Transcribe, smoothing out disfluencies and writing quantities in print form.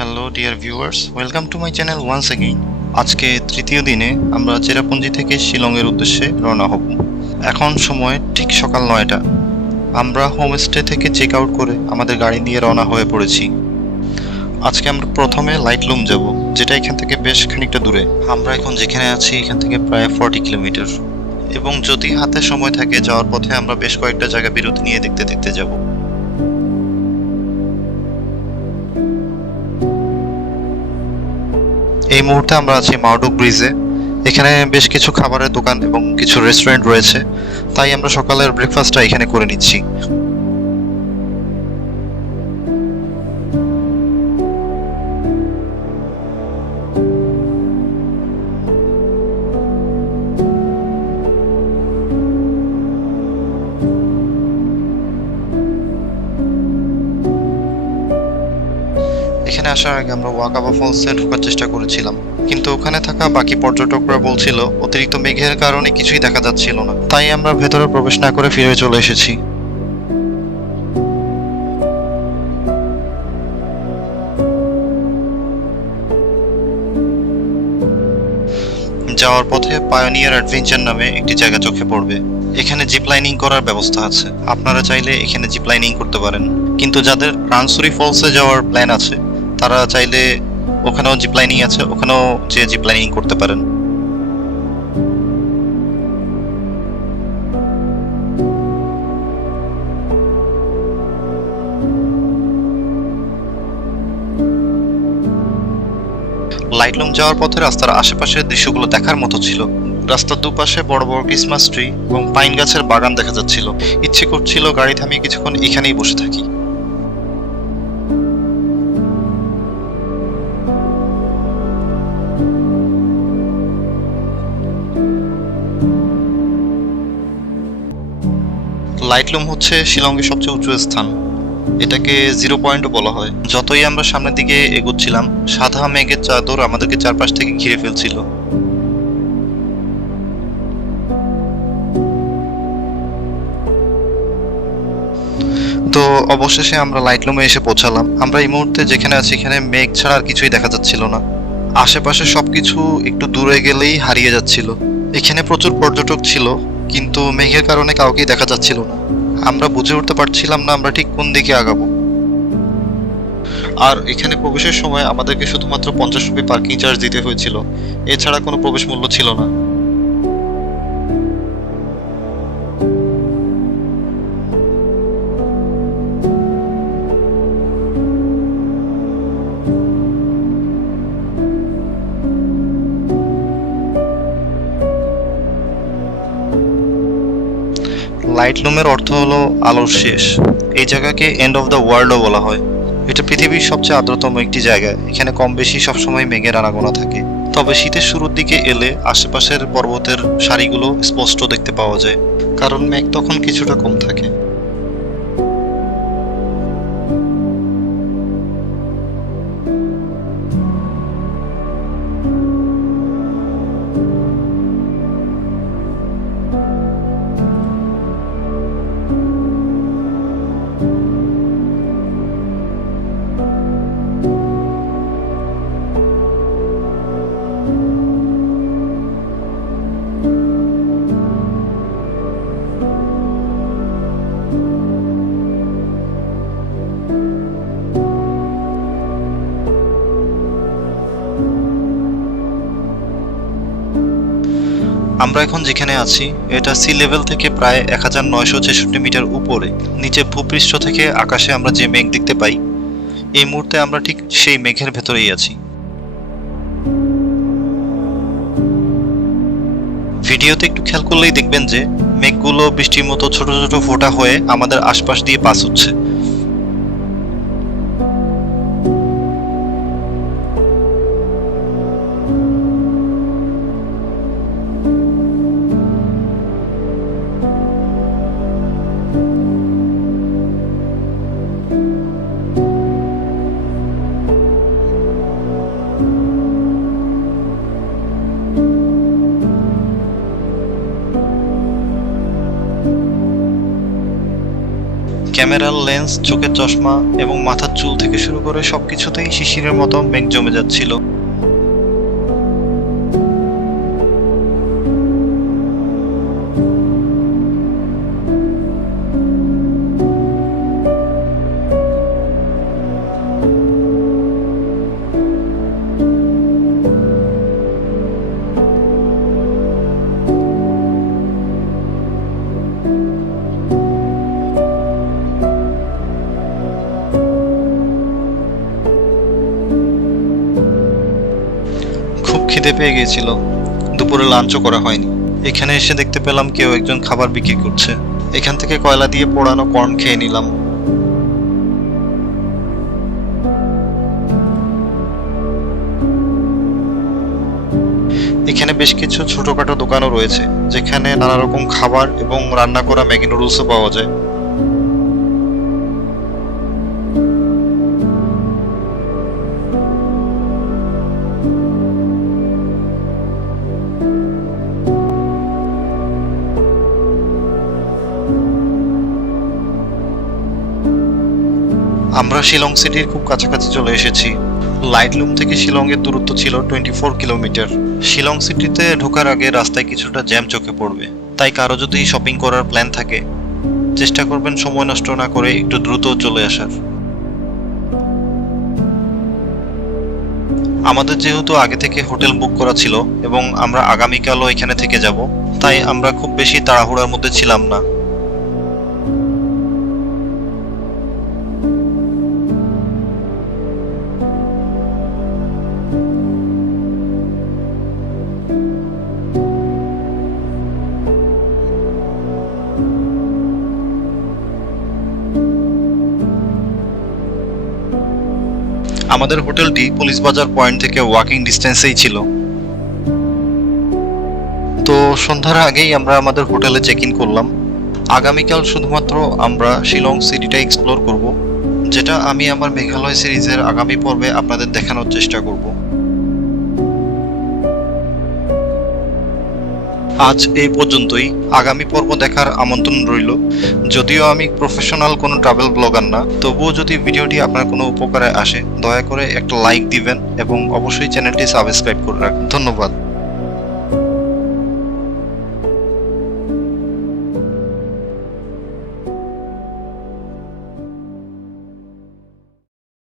Hello dear viewers, welcome to my channel once again. আজকে তৃতীয় দিনে আমরা চেরাপুঞ্জি থেকে শিলংয়ের উদ্দেশ্যে রওনা হব। এখন সময় ঠিক সকাল 9টা। আমরা হোমস্টে থেকে চেক আউট করে আমাদের গাড়ি নিয়ে রওনা হয়ে পড়েছি। আজকে আমরা প্রথমে লাইটলুম যাব, যেটা এখান থেকে বেশ খানিকটা দূরে। আমরা এখন যেখানে আছি এখান থেকে প্রায় 40 কিলোমিটার, এবং যদি হাতে সময় থাকে যাওয়ার পথে আমরা বেশ কয়েকটা জায়গা বিরতি নিয়ে দেখতে দেখতে যাব। এই মুহূর্তে আমরা আছি মাওডুক ব্রিজে। এখানে বেশ কিছু খাবারের দোকান এবং কিছু রেস্টুরেন্ট রয়েছে, তাই আমরা সকালের ব্রেকফাস্টটা এখানে করে নিচ্ছি। এখানে আসার আগে আমরা ওয়াকাবা ফলসে ঢোকার চেষ্টা করেছিলাম, কিন্তু ওখানে থাকা বাকি পর্যটকরা বলছিল অতিরিক্ত মেঘের কারণে কিছুই দেখা যাচ্ছিল না, তাই আমরা ভেতরে প্রবেশ না করে ফিরে চলে এসেছি। যাওয়ার পথে পায়োনিয়ার অ্যাডভেঞ্চার নামে একটি জায়গা চোখে পড়বে। এখানে জিপ লাইনিং করার ব্যবস্থা আছে, আপনারা চাইলে এখানে জিপ লাইনিং করতে পারেন। কিন্তু যাদের রানসুরি ফলসে যাওয়ার প্ল্যান আছে তারা চাইলে ওখানেও জিপ লাইনিং আছে, ওখানেও যে জিপ লাইনিং করতে পারেন। লাইটলুম যাওয়ার পথে রাস্তার আশেপাশের দৃশ্যগুলো দেখার মতো ছিল। রাস্তার দুপাশে বড় বড় ক্রিসমাস ট্রি এবং পাইন গাছের বাগান দেখা যাচ্ছিল। ইচ্ছে করছিল গাড়ি থামিয়ে কিছুক্ষণ এখানেই বসে থাকি। লাইটলুম হচ্ছে শিলংয়ের সবচেয়ে উঁচু স্থান। এটাকে জিরো পয়েন্টও বলা হয়। যতই আমরা সামনের দিকে এগোচ্ছিলাম, সাদা মেঘের চাদর আমাদেরকে চারপাশ থেকে ঘিরে ফেলছিল। তো অবশেষে আমরা লাইটলুমে এসে পৌঁছালাম। আমরা এই মুহূর্তে যেখানে আছি এখানে মেঘ ছাড়া আর কিছুই দেখা যাচ্ছিল না। আশেপাশে সবকিছু একটু দূরে গেলেই হারিয়ে যাচ্ছিল। এখানে প্রচুর পর্যটক ছিল, কিন্তু মেঘের কারণে কাউকেই দেখা যাচ্ছিল না। আমরা বুঝে উঠতে পারছিলাম না আমরা ঠিক কোন দিকে আগাবো। আর এখানে প্রবেশের সময় আমাদেরকে শুধুমাত্র 50 রুপি পার্কিং চার্জ দিতে হয়েছিল, এছাড়া কোনো প্রবেশ মূল্য ছিল না। লাইটলুমের অর্থ হলো আলোর শেষ। এই জায়গাকে এন্ড অফ দ্য ওয়ার্ল্ডও বলা হয়। এটা পৃথিবীর সবচেয়ে আর্দ্রতম একটি জায়গা। এখানে কম বেশি সবসময় মেঘের আনাগোনা থাকে, তবে শীতের শুরুর দিকে এলে আশেপাশের পর্বতের সারিগুলো স্পষ্ট দেখতে পাওয়া যায়, কারণ মেঘ তখন কিছুটা কম থাকে। আমরা এখন যেখানে আছি এটা সি লেভেল থেকে প্রায় 1966 মিটার উপরে। নিচে ভূপৃষ্ঠ থেকে আকাশে আমরা যে মেঘ দেখতে পাই, এই মুহূর্তে আমরা ঠিক সেই মেঘের ভেতরেই আছি। ভিডিওতে একটু খেয়াল করলেই দেখবেন যে মেঘগুলো বৃষ্টির মতো ছোট ছোট ফোঁটা হয়ে আমাদের আশপাশ দিয়ে পাস হচ্ছে। ক্যামেরার লেন্স, চোখের চশমা এবং মাথার চুল থেকে শুরু করে সবকিছুতেই শিশিরের মতো মেঘ জমে যাচ্ছিল। খুব খিদে পেয়ে গিয়েছিল, দুপুরে লাঞ্চও করা হয়নি। এখানে এসে দেখতে পেলাম কেউ একজন খাবার বিক্রি করছে। এখান থেকে কয়লা দিয়ে পোড়ানো কর্ন খেয়ে নিলাম। এখানে বেশ কিছু ছোটখাটো দোকানও রয়েছে, যেখানে নানা রকম খাবার এবং রান্না করা ম্যাগি নুডলসও পাওয়া যায়। আমরা শিলং সিটির খুব কাছাকাছি চলে এসেছি। লাইটলুম থেকে শিলংয়ের দূরত্ব ছিল 24 কিলোমিটার। শিলং সিটিতে ঢোকার আগে রাস্তায় কিছুটা জ্যাম চোখে পড়বে, তাই কারো যদি শপিং করার প্ল্যান থাকে চেষ্টা করবেন সময় নষ্ট না করে একটু দ্রুত চলে আসার। আমাদের যেহেতু আগে থেকে হোটেল বুক করা ছিল এবং আমরা আগামীকালও এখানে থেকে যাব, তাই আমরা খুব বেশি তাড়াহুড়ার মধ্যে ছিলাম না। আমাদের হোটেলটি পুলিশ বাজার পয়েন্ট থেকে ওয়াকিং ডিস্টেন্সেই ছিল। তো সন্ধ্যার আগেই আমরা আমাদের হোটেলে চেক ইন করলাম। আগামীকাল শুধুমাত্র আমরা শিলং সিটিটা এক্সপ্লোর করব, যেটা আমি আমার মেঘালয় সিরিজের আগামী পর্বে আপনাদের দেখানোর চেষ্টা করব। আজ এই পর্যন্তই। আগামী পর্ব দেখার আমন্ত্রণ রইল। যদিও আমি প্রফেশনাল কোনো ট্রাভেল ব্লগার না, তবুও যদি ভিডিওটি আপনার কোনো উপকারে আসে দয়া করে একটা লাইক দিবেন এবং অবশ্যই চ্যানেলটি সাবস্ক্রাইব করে রাখবেন। ধন্যবাদ।